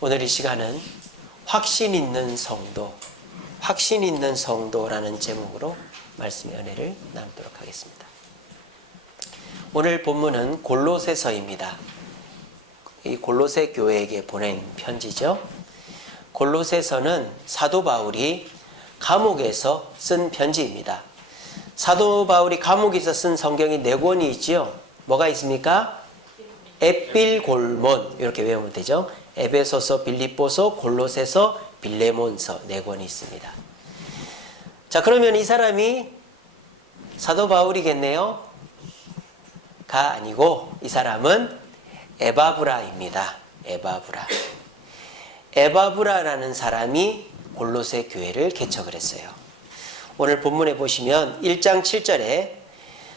오늘 이 시간은 확신 있는 성도, 확신 있는 성도라는 제목으로 말씀의 은혜를 나누도록 하겠습니다. 오늘 본문은 골로새서입니다. 이 골로새 교회에게 보낸 편지죠. 골로새서는 사도 바울이 감옥에서 쓴 편지입니다. 사도 바울이 감옥에서 쓴 성경이 4권이 있지요. 뭐가 있습니까? 에필골몬, 이렇게 외우면 되죠. 에베소서, 빌립보서, 골로새서, 빌레몬서 4권이 있습니다. 자, 그러면 이 사람이 사도 바울이겠네요? 가 아니고 이 사람은 에바브라입니다. 에바브라라는 사람이 골로새 교회를 개척을 했어요. 오늘 본문에 보시면 1장 7절에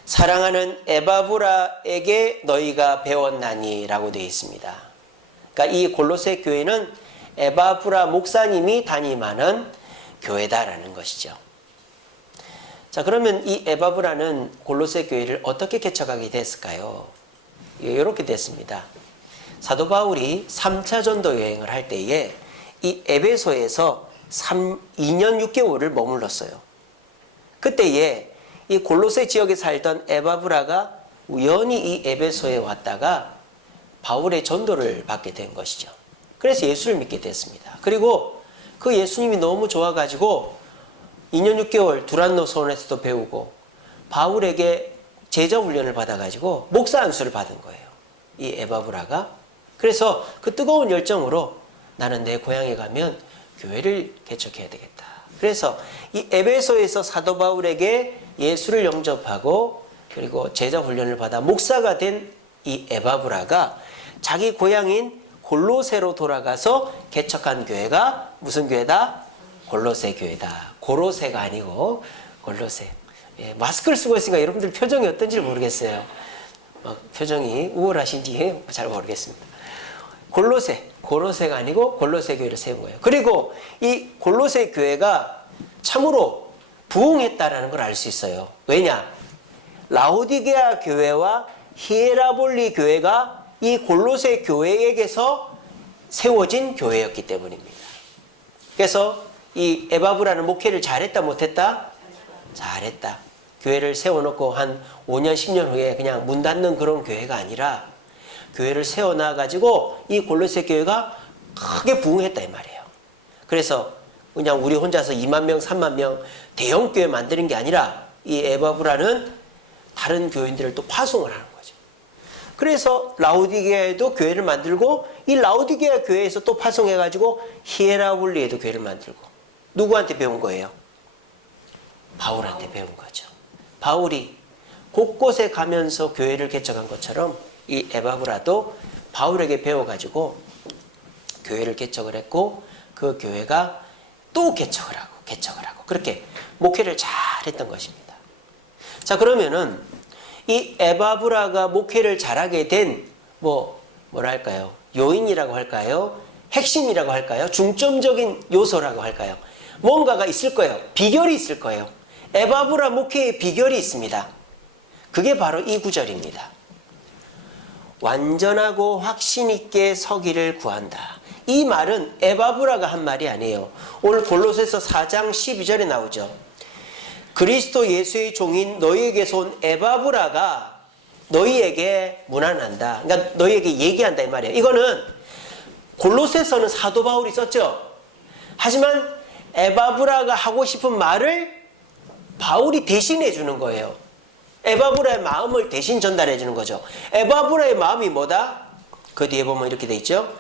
사랑하는 에바브라에게 너희가 배웠나니 라고 되어 있습니다. 그러니까 이 골로새 교회는 에바브라 목사님이 담임하는 교회다라는 것이죠. 자, 그러면 이 에바브라는 골로새 교회를 어떻게 개척하게 됐을까요? 이렇게 됐습니다. 사도 바울이 3차 전도 여행을 할 때에 이 에베소에서 2년 6개월을 머물렀어요. 그때에 이 골로새 지역에 살던 에바브라가 우연히 이 에베소에 왔다가 바울의 전도를 받게 된 것이죠. 그래서 예수를 믿게 됐습니다. 그리고 그 예수님이 너무 좋아가지고 2년 6개월 두란노 소원에서도 배우고 바울에게 제자 훈련을 받아가지고 목사 안수를 받은 거예요. 이 에바브라가. 그래서 그 뜨거운 열정으로 나는 내 고향에 가면 교회를 개척해야 되겠다. 그래서 이 에베소에서 사도 바울에게 예수를 영접하고 그리고 제자 훈련을 받아 목사가 된 이 에바브라가 자기 고향인 골로새로 돌아가서 개척한 교회가 무슨 교회다? 골로새 교회다. 고로새가 아니고 골로새. 예, 마스크를 쓰고 있으니까 여러분들 표정이 어떤지 모르겠어요. 표정이 우울하신지 잘 모르겠습니다. 고로새가 아니고 골로새 교회를 세운 거예요. 그리고 이 골로새 교회가 참으로 부흥했다라는 걸 알 수 있어요. 왜냐? 라오디게아 교회와 히에라볼리 교회가 이 골로새 교회에게서 세워진 교회였기 때문입니다. 그래서 이 에바브라는 목회를 잘했다 못했다? 잘했다. 교회를 세워놓고 한 5년 10년 후에 그냥 문 닫는 그런 교회가 아니라 교회를 세워놔가지고 이 골로새 교회가 크게 부흥했다 이 말이에요. 그래서 그냥 우리 혼자서 2만 명 3만 명 대형 교회 만드는 게 아니라 이 에바브라는 다른 교인들을 또 파송을 하는 거죠. 그래서 라오디게아에도 교회를 만들고 이 라오디게아 교회에서 또 파송해가지고 히에라볼리에도 교회를 만들고 누구한테 배운 거예요? 바울한테 배운 거죠. 바울이 곳곳에 가면서 교회를 개척한 것처럼 이 에바브라도 바울에게 배워가지고 교회를 개척을 했고 그 교회가 또 개척을 하고 그렇게 목회를 잘 했던 것입니다. 자, 그러면은 이 에바브라가 목회를 잘하게 된 뭐랄까요? 요인이라고 할까요? 핵심이라고 할까요? 중점적인 요소라고 할까요? 뭔가가 있을 거예요. 비결이 있을 거예요. 에바브라 목회의 비결이 있습니다. 그게 바로 이 구절입니다. 완전하고 확신 있게 서기를 구한다. 이 말은 에바브라가 한 말이 아니에요. 오늘 골로새서 4장 12절에 나오죠. 그리스도 예수의 종인 너희에게서 온 에바브라가 너희에게 문안한다. 그러니까 너희에게 얘기한다 이 말이에요. 이거는 골로새서는 사도 바울이 썼죠. 하지만 에바브라가 하고 싶은 말을 바울이 대신해 주는 거예요. 에바브라의 마음을 대신 전달해 주는 거죠. 에바브라의 마음이 뭐다? 그 뒤에 보면 이렇게 돼 있죠.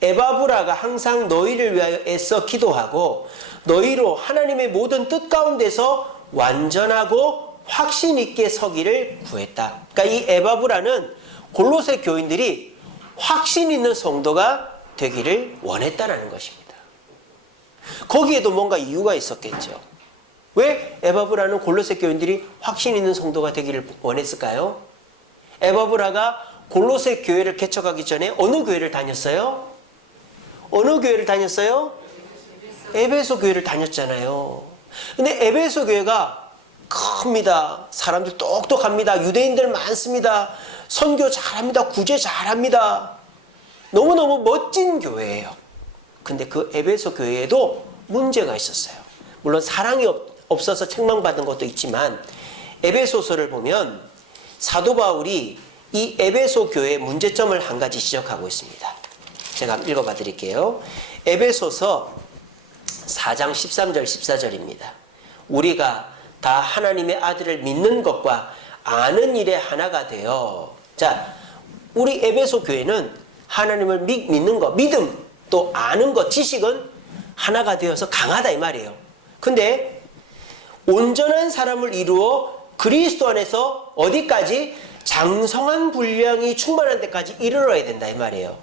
에바브라가 항상 너희를 위하여 애써 기도하고 너희로 하나님의 모든 뜻 가운데서 완전하고 확신 있게 서기를 구했다. 그러니까 이 에바브라는 골로새 교인들이 확신 있는 성도가 되기를 원했다는 것입니다. 거기에도 뭔가 이유가 있었겠죠. 왜 에바브라는 골로새 교인들이 확신 있는 성도가 되기를 원했을까요? 에바브라가 골로새 교회를 개척하기 전에 어느 교회를 다녔어요? 에베소 교회를 다녔잖아요. 근데 에베소 교회가 큽니다. 사람들 똑똑합니다. 유대인들 많습니다. 선교 잘합니다. 구제 잘합니다. 너무너무 멋진 교회예요. 근데 그 에베소 교회에도 문제가 있었어요. 물론 사랑이 없어서 책망받은 것도 있지만 에베소서를 보면 사도 바울이 이 에베소 교회의 문제점을 한 가지 지적하고 있습니다. 제가 읽어봐 드릴게요. 에베소서 4장 13절 14절입니다. 우리가 다 하나님의 아들을 믿는 것과 아는 일에 하나가 되어. 자, 우리 에베소 교회는 하나님을 믿는 것, 믿음, 또 아는 것, 지식은 하나가 되어서 강하다 이 말이에요. 근데 온전한 사람을 이루어 그리스도 안에서 어디까지? 장성한 분량이 충만한 데까지 이르러야 된다 이 말이에요.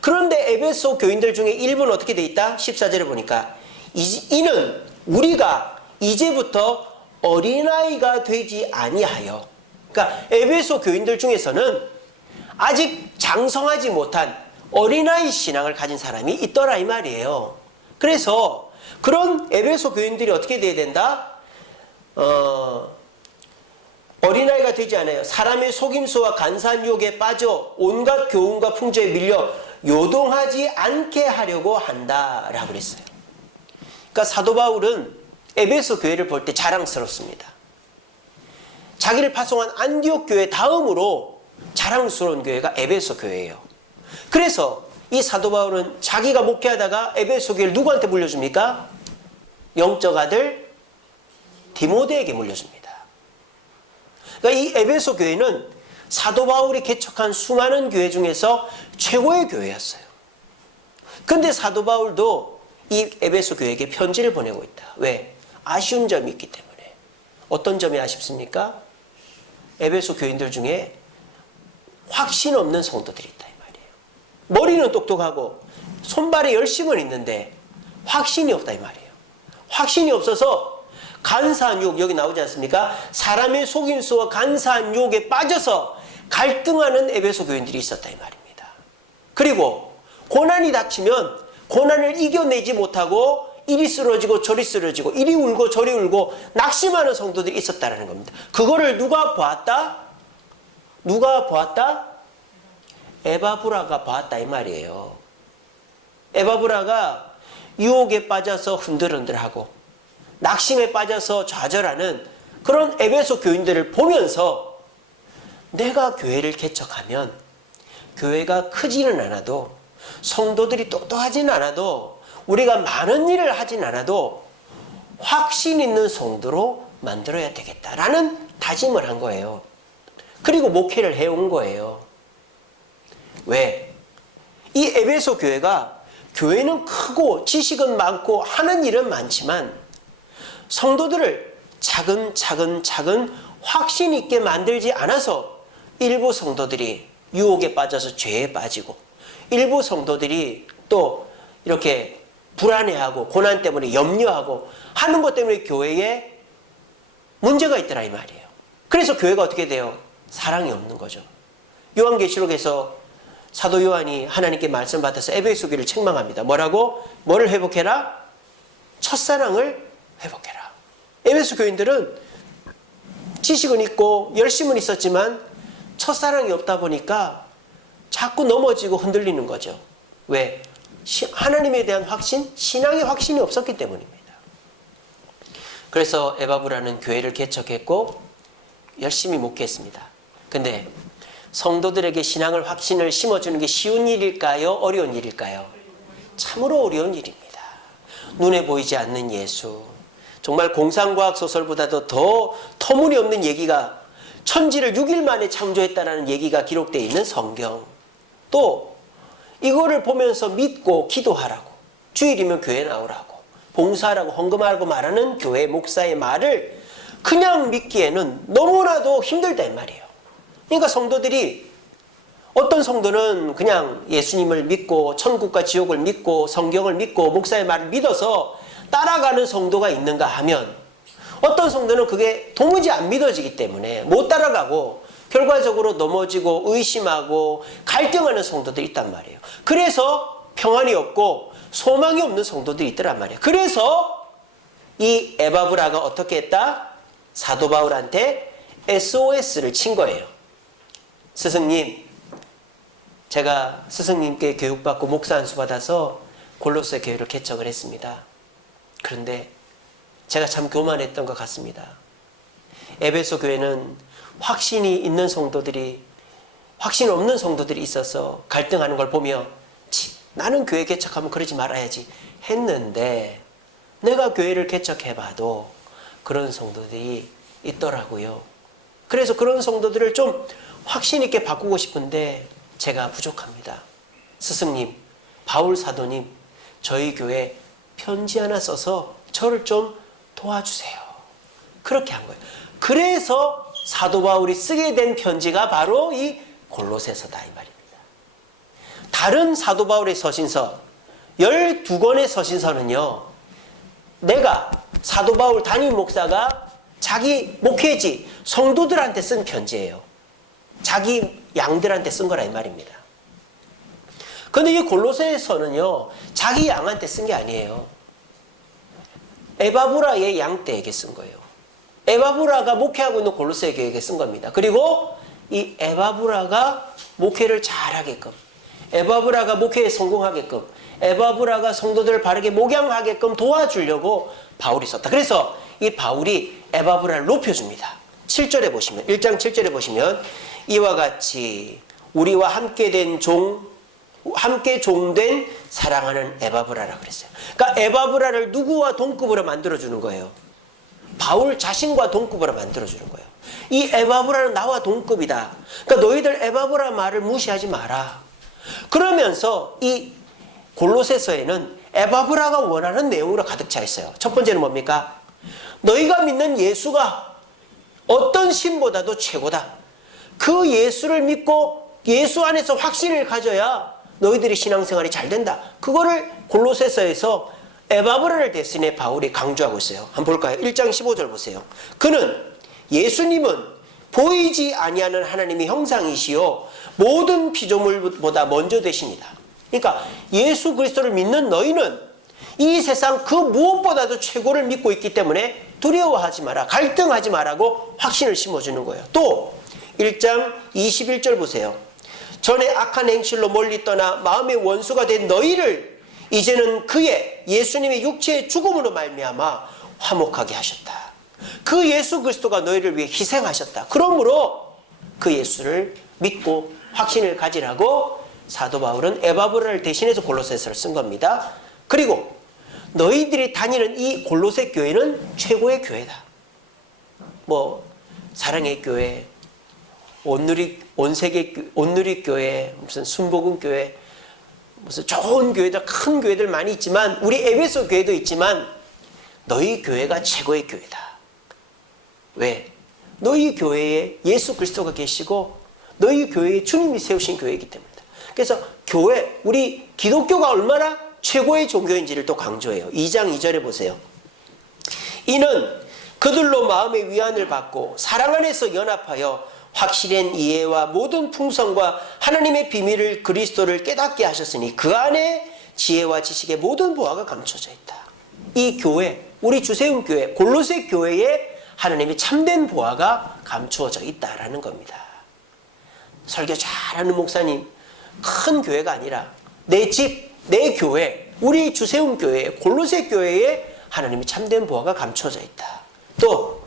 그런데 에베소 교인들 중에 일부는 어떻게 돼 있다? 14절에 보니까 이는 우리가 이제부터 어린아이가 되지 아니하여. 그러니까 에베소 교인들 중에서는 아직 장성하지 못한 어린아이 신앙을 가진 사람이 있더라 이 말이에요. 그래서 그런 에베소 교인들이 어떻게 돼야 된다? 어린아이가 되지 않아요. 사람의 속임수와 간사한 유혹에 빠져 온갖 교훈과 풍조에 밀려 요동하지 않게 하려고 한다라고 그랬어요. 그러니까 사도 바울은 에베소 교회를 볼 때 자랑스럽습니다. 자기를 파송한 안디옥 교회 다음으로 자랑스러운 교회가 에베소 교회예요. 그래서 이 사도 바울은 자기가 목회하다가 에베소 교회를 누구한테 물려줍니까? 영적 아들 디모데에게 물려줍니다. 그러니까 이 에베소 교회는 사도 바울이 개척한 수많은 교회 중에서 최고의 교회였어요. 근데 사도 바울도 이 에베소 교회에게 편지를 보내고 있다. 왜? 아쉬운 점이 있기 때문에. 어떤 점이 아쉽습니까? 에베소 교인들 중에 확신 없는 성도들이 있다 이 말이에요. 머리는 똑똑하고 손발에 열심은 있는데 확신이 없다 이 말이에요. 확신이 없어서 간사한 유혹, 여기 나오지 않습니까? 사람의 속임수와 간사한 유혹에 빠져서 갈등하는 에베소 교인들이 있었다 이 말입니다. 그리고 고난이 닥치면 고난을 이겨내지 못하고 이리 쓰러지고 저리 쓰러지고 이리 울고 저리 울고 낙심하는 성도들이 있었다는 겁니다. 그거를 누가 보았다? 누가 보았다? 에바브라가 보았다 이 말이에요. 에바브라가 유혹에 빠져서 흔들흔들하고 낙심에 빠져서 좌절하는 그런 에베소 교인들을 보면서 내가 교회를 개척하면 교회가 크지는 않아도 성도들이 똑똑하지는 않아도 우리가 많은 일을 하진 않아도 확신 있는 성도로 만들어야 되겠다라는 다짐을 한 거예요. 그리고 목회를 해온 거예요. 왜? 이 에베소 교회가 교회는 크고 지식은 많고 하는 일은 많지만 성도들을 차근차근 확신 있게 만들지 않아서 일부 성도들이 유혹에 빠져서 죄에 빠지고 일부 성도들이 또 이렇게 불안해하고 고난 때문에 염려하고 하는 것 때문에 교회에 문제가 있더라 이 말이에요. 그래서 교회가 어떻게 돼요? 사랑이 없는 거죠. 요한계시록에서 사도 요한이 하나님께 말씀 받아서 에베소 교회를 책망합니다. 뭐라고? 뭐를 회복해라? 첫사랑을 회복해라. 에베소 교인들은 지식은 있고 열심은 있었지만 첫사랑이 없다 보니까 자꾸 넘어지고 흔들리는 거죠. 왜? 하나님에 대한 확신, 신앙의 확신이 없었기 때문입니다. 그래서 에바브라는 교회를 개척했고 열심히 목회했습니다. 근데 성도들에게 신앙을 확신을 심어주는 게 쉬운 일일까요? 어려운 일일까요? 참으로 어려운 일입니다. 눈에 보이지 않는 예수, 정말 공상과학 소설보다도 더 터무니없는 얘기가 천지를 6일 만에 창조했다는 얘기가 기록되어 있는 성경, 또 이거를 보면서 믿고 기도하라고, 주일이면 교회 나오라고, 봉사하라고, 헌금하라고 말하는 교회 목사의 말을 그냥 믿기에는 너무나도 힘들다 이 말이에요. 그러니까 성도들이, 어떤 성도는 그냥 예수님을 믿고 천국과 지옥을 믿고 성경을 믿고 목사의 말을 믿어서 따라가는 성도가 있는가 하면, 어떤 성도는 그게 도무지 안 믿어지기 때문에 못 따라가고 결과적으로 넘어지고 의심하고 갈등하는 성도들이 있단 말이에요. 그래서 평안이 없고 소망이 없는 성도들이 있더란 말이에요. 그래서 이 에바브라가 어떻게 했다? 사도 바울한테 SOS를 친 거예요. 스승님, 제가 스승님께 교육받고 목사 안수 받아서 골로새 교회를 개척을 했습니다. 그런데 제가 참 교만했던 것 같습니다. 에베소 교회는 확신이 있는 성도들이, 확신 없는 성도들이 있어서 갈등하는 걸 보며 나는 교회 개척하면 그러지 말아야지 했는데, 내가 교회를 개척해봐도 그런 성도들이 있더라고요. 그래서 그런 성도들을 좀 확신 있게 바꾸고 싶은데 제가 부족합니다. 스승님, 바울 사도님, 저희 교회 편지 하나 써서 저를 좀 도와주세요. 그렇게 한 거예요. 그래서 사도 바울이 쓰게 된 편지가 바로 이 골로새서다 이 말입니다. 다른 사도 바울의 서신서 12권의 서신서는요, 내가 사도 바울 담임 목사가 자기 목회지 성도들한테 쓴 편지예요. 자기 양들한테 쓴 거라 이 말입니다. 그런데 이 골로새서는요, 자기 양한테 쓴 게 아니에요. 에바브라의 양떼에게 쓴 거예요. 에바브라가 목회하고 있는 골로새 교회에게 쓴 겁니다. 그리고 이 에바브라가 목회를 잘하게끔, 에바브라가 목회에 성공하게끔, 에바브라가 성도들을 바르게 목양하게끔 도와주려고 바울이 썼다. 그래서 이 바울이 에바브라를 높여줍니다. 7절에 보시면, 1장 7절에 보시면 이와 같이 우리와 함께 종된 사랑하는 에바브라라고 그랬어요. 그러니까 에바브라를 누구와 동급으로 만들어주는 거예요? 바울 자신과 동급으로 만들어주는 거예요. 이 에바브라는 나와 동급이다. 그러니까 너희들 에바브라 말을 무시하지 마라. 그러면서 이 골로새서에는 에바브라가 원하는 내용으로 가득 차 있어요. 첫 번째는 뭡니까? 너희가 믿는 예수가 어떤 신보다도 최고다. 그 예수를 믿고 예수 안에서 확신을 가져야 너희들의 신앙생활이 잘 된다. 그거를 골로새서에서 에바브라를 대신해 바울이 강조하고 있어요. 한번 볼까요? 1장 15절 보세요. 그는, 예수님은 보이지 아니하는 하나님의 형상이시요 모든 피조물보다 먼저 되십니다. 그러니까 예수 그리스도를 믿는 너희는 이 세상 그 무엇보다도 최고를 믿고 있기 때문에 두려워하지 마라, 갈등하지 마라고 확신을 심어주는 거예요. 또 1장 21절 보세요. 전에 악한 행실로 멀리 떠나 마음의 원수가 된 너희를 이제는 그의 예수님의 육체의 죽음으로 말미암아 화목하게 하셨다. 그 예수 그리스도가 너희를 위해 희생하셨다. 그러므로 그 예수를 믿고 확신을 가지라고 사도 바울은 에바브라를 대신해서 골로새서를 쓴 겁니다. 그리고 너희들이 다니는 이 골로새 교회는 최고의 교회다. 뭐 사랑의 교회, 온누리 교회, 무슨 순복음 교회, 무슨 좋은 교회들, 큰 교회들 많이 있지만, 우리 에베소 교회도 있지만 너희 교회가 최고의 교회다. 왜? 너희 교회에 예수 그리스도가 계시고 너희 교회에 주님이 세우신 교회이기 때문이다. 그래서 교회, 우리 기독교가 얼마나 최고의 종교인지를 또 강조해요. 2장 2절에 보세요. 이는 그들로 마음의 위안을 받고 사랑 안에서 연합하여 확실한 이해와 모든 풍성과 하나님의 비밀을, 그리스도를 깨닫게 하셨으니 그 안에 지혜와 지식의 모든 보화가 감춰져 있다. 이 교회, 우리 주세움 교회, 골로새 교회에 하나님의 참된 보화가 감추어져 있다라는 겁니다. 설교 잘하는 목사님, 큰 교회가 아니라 내 집, 내 교회, 우리 주세움 교회, 골로새 교회에 하나님의 참된 보화가 감춰져 있다. 또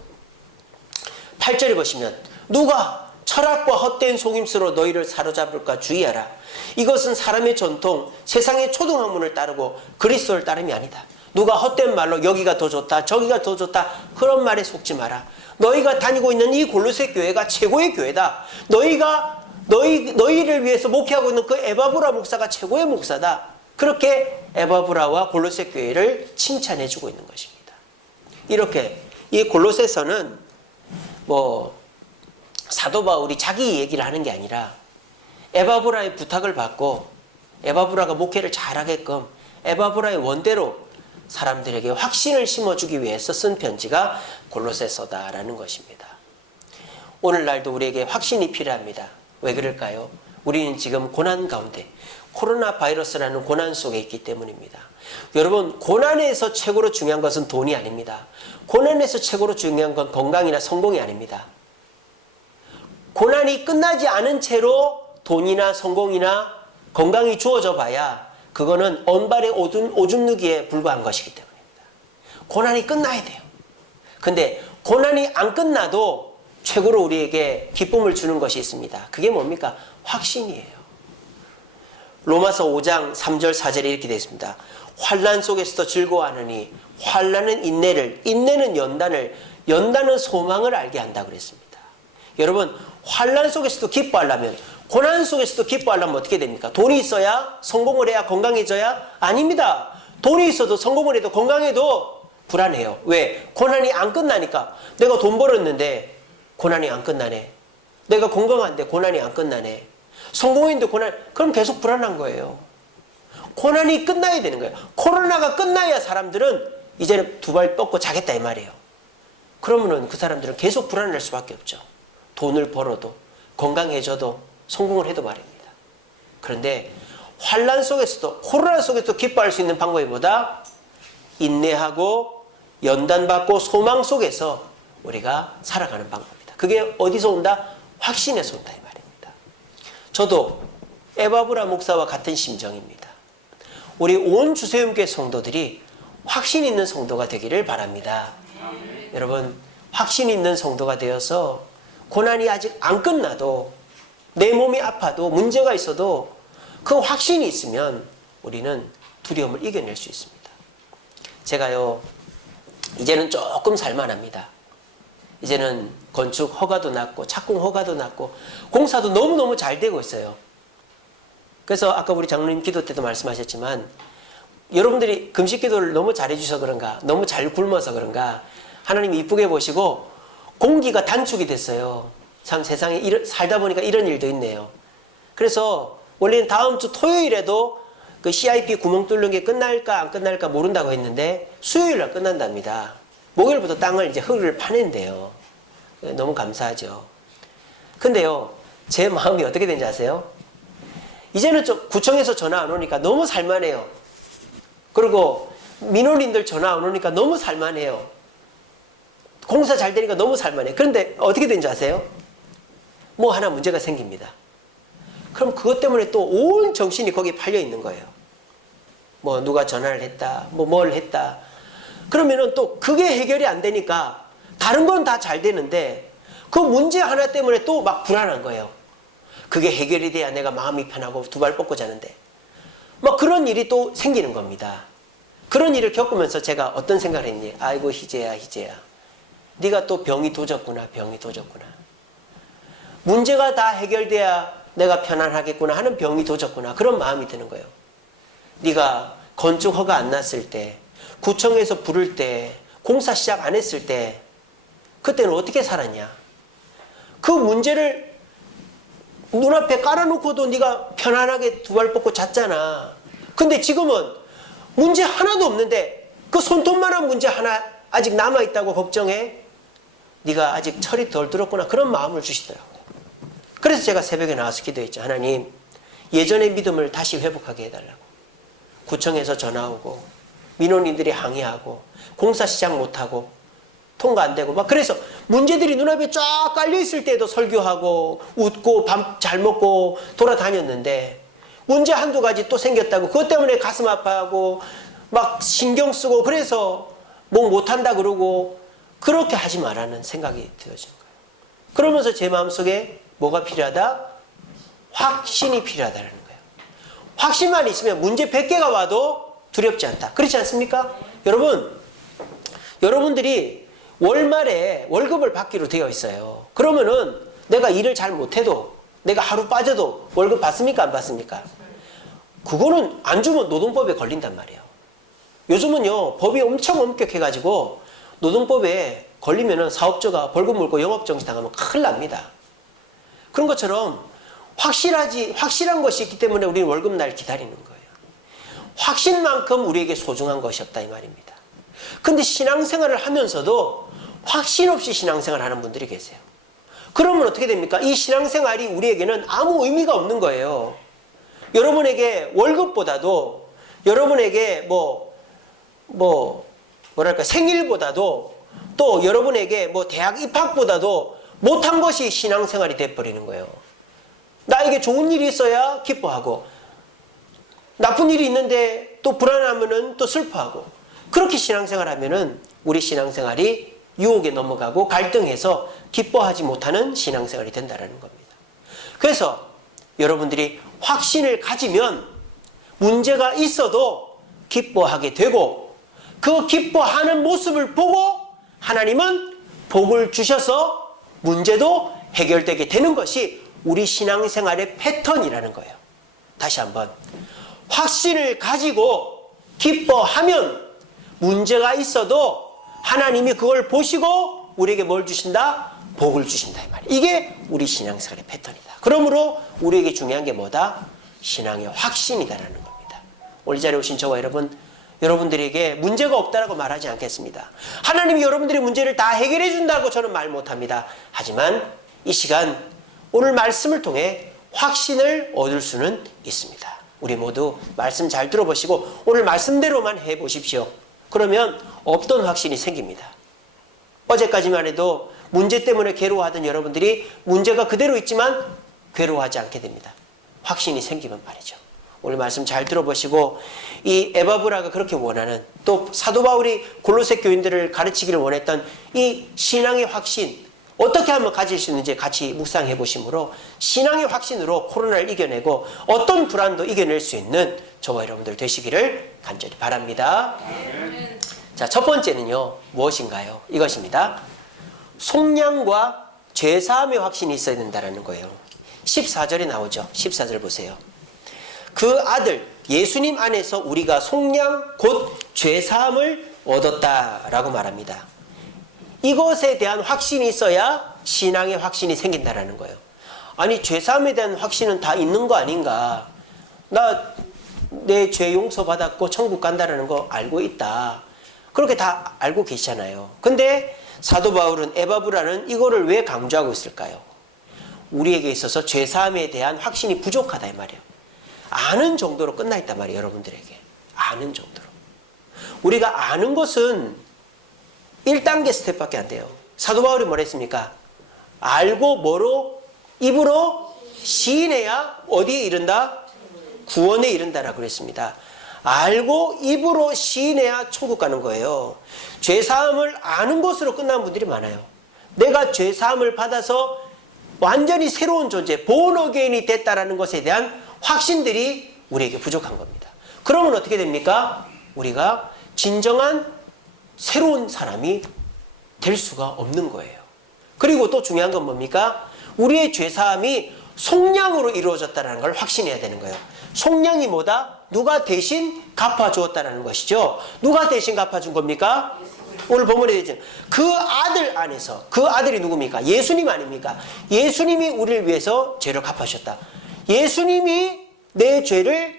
8절에 보시면 누가 철학과 헛된 속임수로 너희를 사로잡을까 주의하라. 이것은 사람의 전통, 세상의 초등학문을 따르고 그리스도를 따름이 아니다. 누가 헛된 말로 여기가 더 좋다, 저기가 더 좋다, 그런 말에 속지 마라. 너희가 다니고 있는 이 골로새 교회가 최고의 교회다. 너희를 위해서 목회하고 있는 그 에바브라 목사가 최고의 목사다. 그렇게 에바브라와 골로새 교회를 칭찬해주고 있는 것입니다. 이렇게 이 골로새서는 사도 바울이 자기 얘기를 하는 게 아니라 에바브라의 부탁을 받고 에바브라가 목회를 잘하게끔 에바브라의 원대로 사람들에게 확신을 심어주기 위해서 쓴 편지가 골로새서다라는 것입니다. 오늘날도 우리에게 확신이 필요합니다. 왜 그럴까요? 우리는 지금 고난 가운데, 코로나 바이러스라는 고난 속에 있기 때문입니다. 여러분, 고난에서 최고로 중요한 것은 돈이 아닙니다. 고난에서 최고로 중요한 건 건강이나 성공이 아닙니다. 고난이 끝나지 않은 채로 돈이나 성공이나 건강이 주어져 봐야 그거는 언발의 오줌 누기에 불과한 것이기 때문입니다. 고난이 끝나야 돼요. 근데 고난이 안 끝나도 최고로 우리에게 기쁨을 주는 것이 있습니다. 그게 뭡니까? 확신이에요. 로마서 5장 3절 4절에 이렇게 되어 있습니다. 환난 속에서도 즐거워하느니 환난은 인내를, 인내는 연단을, 연단은 소망을 알게 한다고 그랬습니다. 여러분, 환난 속에서도 기뻐하려면, 고난 속에서도 기뻐하려면 어떻게 됩니까? 돈이 있어야, 성공을 해야 건강해져야? 아닙니다. 돈이 있어도 성공을 해도 건강해도 불안해요. 왜? 고난이 안 끝나니까. 내가 돈 벌었는데 고난이 안 끝나네. 내가 건강한데 고난이 안 끝나네. 성공했는데 고난, 그럼 계속 불안한 거예요. 고난이 끝나야 되는 거예요. 코로나가 끝나야 사람들은 이제는 두 발 뻗고 자겠다 이 말이에요. 그러면은 그 사람들은 계속 불안할 수밖에 없죠. 돈을 벌어도 건강해져도 성공을 해도 말입니다. 그런데 환난 속에서도 코로나 속에서도 기뻐할 수 있는 방법이 뭐다? 인내하고 연단받고 소망 속에서 우리가 살아가는 방법입니다. 그게 어디서 온다? 확신에서 온다 이 말입니다. 저도 에바브라 목사와 같은 심정입니다. 우리 온 주세움교회 성도들이 확신 있는 성도가 되기를 바랍니다. 여러분, 확신 있는 성도가 되어서 고난이 아직 안 끝나도 내 몸이 아파도 문제가 있어도 그 확신이 있으면 우리는 두려움을 이겨낼 수 있습니다. 제가요, 이제는 조금 살만합니다. 이제는 건축 허가도 났고 착공 허가도 났고 공사도 너무너무 잘 되고 있어요. 그래서 아까 우리 장로님 기도 때도 말씀하셨지만 여러분들이 금식 기도를 너무 잘해주셔서 그런가, 너무 잘 굶어서 그런가 하나님이 이쁘게 보시고 공기가 단축이 됐어요. 참 세상에 살다 보니까 이런 일도 있네요. 그래서 원래는 다음 주 토요일에도 그 CIP 구멍 뚫는 게 끝날까 안 끝날까 모른다고 했는데 수요일날 끝난답니다. 목요일부터 땅을 이제 흙을 파낸대요. 너무 감사하죠. 근데요, 제 마음이 어떻게 된지 아세요? 이제는 좀 구청에서 전화 안 오니까 너무 살만해요. 그리고 민원인들 전화 안 오니까 너무 살만해요. 공사 잘 되니까 너무 살만해요. 그런데 어떻게 된지 아세요? 뭐 하나 문제가 생깁니다. 그럼 그것 때문에 또 온 정신이 거기에 팔려 있는 거예요. 뭐 누가 전화를 했다, 뭐 뭘 했다. 그러면은 또 그게 해결이 안 되니까 다른 건 다 잘 되는데 그 문제 하나 때문에 또 막 불안한 거예요. 그게 해결이 돼야 내가 마음이 편하고 두 발 뻗고 자는데 막 그런 일이 또 생기는 겁니다. 그런 일을 겪으면서 제가 어떤 생각을 했니? 아이고 희재야, 희재야, 네가 또 병이 도졌구나, 병이 도졌구나. 문제가 다 해결돼야 내가 편안하겠구나 하는 병이 도졌구나, 그런 마음이 드는 거예요. 네가 건축 허가 안 났을 때, 구청에서 부를 때, 공사 시작 안 했을 때 그때는 어떻게 살았냐? 그 문제를 눈앞에 깔아놓고도 네가 편안하게 두 발 뻗고 잤잖아. 근데 지금은 문제 하나도 없는데 그 손톱만한 문제 하나 아직 남아있다고 걱정해? 네가 아직 철이 덜 들었구나, 그런 마음을 주시더라고요. 그래서 제가 새벽에 나와서 기도했죠. 하나님, 예전의 믿음을 다시 회복하게 해달라고. 구청에서 전화 오고 민원인들이 항의하고 공사 시작 못하고 통과 안 되고 막 그래서 문제들이 눈앞에 쫙 깔려있을 때도 설교하고 웃고 밥 잘 먹고 돌아다녔는데 문제 한두 가지 또 생겼다고 그것 때문에 가슴 아파하고 막 신경 쓰고 그래서 뭐 못한다 그러고 그렇게 하지 말라는 생각이 들어진 거예요. 그러면서 제 마음속에 뭐가 필요하다? 확신이 필요하다는 거예요. 확신만 있으면 문제 100개가 와도 두렵지 않다. 그렇지 않습니까? 여러분들이 월말에 월급을 받기로 되어 있어요. 그러면은 내가 일을 잘 못해도 내가 하루 빠져도 월급 받습니까? 안 받습니까? 그거는 안 주면 노동법에 걸린단 말이에요. 요즘은요, 법이 엄청 엄격해가지고 노동법에 걸리면은 사업주가 벌금 물고 영업정지 당하면 큰일 납니다. 그런 것처럼 확실한 것이 있기 때문에 우리는 월급날 기다리는 거예요. 확신만큼 우리에게 소중한 것이 없다 이 말입니다. 근데 신앙생활을 하면서도 확신 없이 신앙생활을 하는 분들이 계세요. 그러면 어떻게 됩니까? 이 신앙생활이 우리에게는 아무 의미가 없는 거예요. 여러분에게 월급보다도 여러분에게 뭐랄까 생일보다도 또 여러분에게 뭐 대학 입학보다도 못한 것이 신앙생활이 돼버리는 거예요. 나에게 좋은 일이 있어야 기뻐하고 나쁜 일이 있는데 또 불안하면은 또 슬퍼하고 그렇게 신앙생활하면은 우리 신앙생활이 유혹에 넘어가고 갈등해서 기뻐하지 못하는 신앙생활이 된다는 겁니다. 그래서 여러분들이 확신을 가지면 문제가 있어도 기뻐하게 되고 그 기뻐하는 모습을 보고 하나님은 복을 주셔서 문제도 해결되게 되는 것이 우리 신앙생활의 패턴이라는 거예요. 다시 한번 확신을 가지고 기뻐하면 문제가 있어도 하나님이 그걸 보시고 우리에게 뭘 주신다? 복을 주신다 이 말이에요. 이게 우리 신앙생활의 패턴이다. 그러므로 우리에게 중요한 게 뭐다? 신앙의 확신이다라는 겁니다. 오늘 이 자리에 오신 저와 여러분들에게 문제가 없다라고 말하지 않겠습니다. 하나님이 여러분들의 문제를 다 해결해 준다고 저는 말 못합니다. 하지만 이 시간 오늘 말씀을 통해 확신을 얻을 수는 있습니다. 우리 모두 말씀 잘 들어보시고 오늘 말씀대로만 해보십시오. 그러면 없던 확신이 생깁니다. 어제까지만 해도 문제 때문에 괴로워하던 여러분들이 문제가 그대로 있지만 괴로워하지 않게 됩니다. 확신이 생기면 말이죠. 오늘 말씀 잘 들어보시고 이 에바브라가 그렇게 원하는 또 사도 바울이 골로새 교인들을 가르치기를 원했던 이 신앙의 확신 어떻게 하면 가질 수 있는지 같이 묵상해 보심으로 신앙의 확신으로 코로나를 이겨내고 어떤 불안도 이겨낼 수 있는 저와 여러분들 되시기를 간절히 바랍니다. 자, 첫 번째는요 무엇인가요? 이것입니다. 속량과 죄사함의 확신이 있어야 된다는 거예요. 14절에 나오죠. 14절 보세요. 그 아들 예수님 안에서 우리가 속량 곧 죄사함을 얻었다라고 말합니다. 이것에 대한 확신이 있어야 신앙의 확신이 생긴다라는 거예요. 아니 죄사함에 대한 확신은 다 있는 거 아닌가? 나 내 죄 용서 받았고 천국 간다라는 거 알고 있다. 그렇게 다 알고 계시잖아요. 근데 사도 바울은 에바브라는 이거를 왜 강조하고 있을까요? 우리에게 있어서 죄사함에 대한 확신이 부족하다 이 말이에요. 아는 정도로 끝나 있단 말이에요. 여러분들에게 아는 정도로. 우리가 아는 것은 1단계 스텝밖에 안 돼요. 사도 바울이 뭐라 했습니까? 알고 뭐로? 입으로 시인해야 어디에 이른다? 구원에 이른다라고 그랬습니다. 알고 입으로 시인해야 천국 가는 거예요. 죄사함을 아는 것으로 끝난 분들이 많아요. 내가 죄사함을 받아서 완전히 새로운 존재, born again이 됐다라는 것에 대한 확신들이 우리에게 부족한 겁니다. 그러면 어떻게 됩니까? 우리가 진정한 새로운 사람이 될 수가 없는 거예요. 그리고 또 중요한 건 뭡니까? 우리의 죄사함이 속량으로 이루어졌다는 걸 확신해야 되는 거예요. 속량이 뭐다? 누가 대신 갚아주었다는 것이죠. 누가 대신 갚아준 겁니까? 오늘 본문에 되죠. 그 아들 안에서 그 아들이 누굽니까? 예수님 아닙니까? 예수님이 우리를 위해서 죄를 갚아주셨다. 예수님이 내 죄를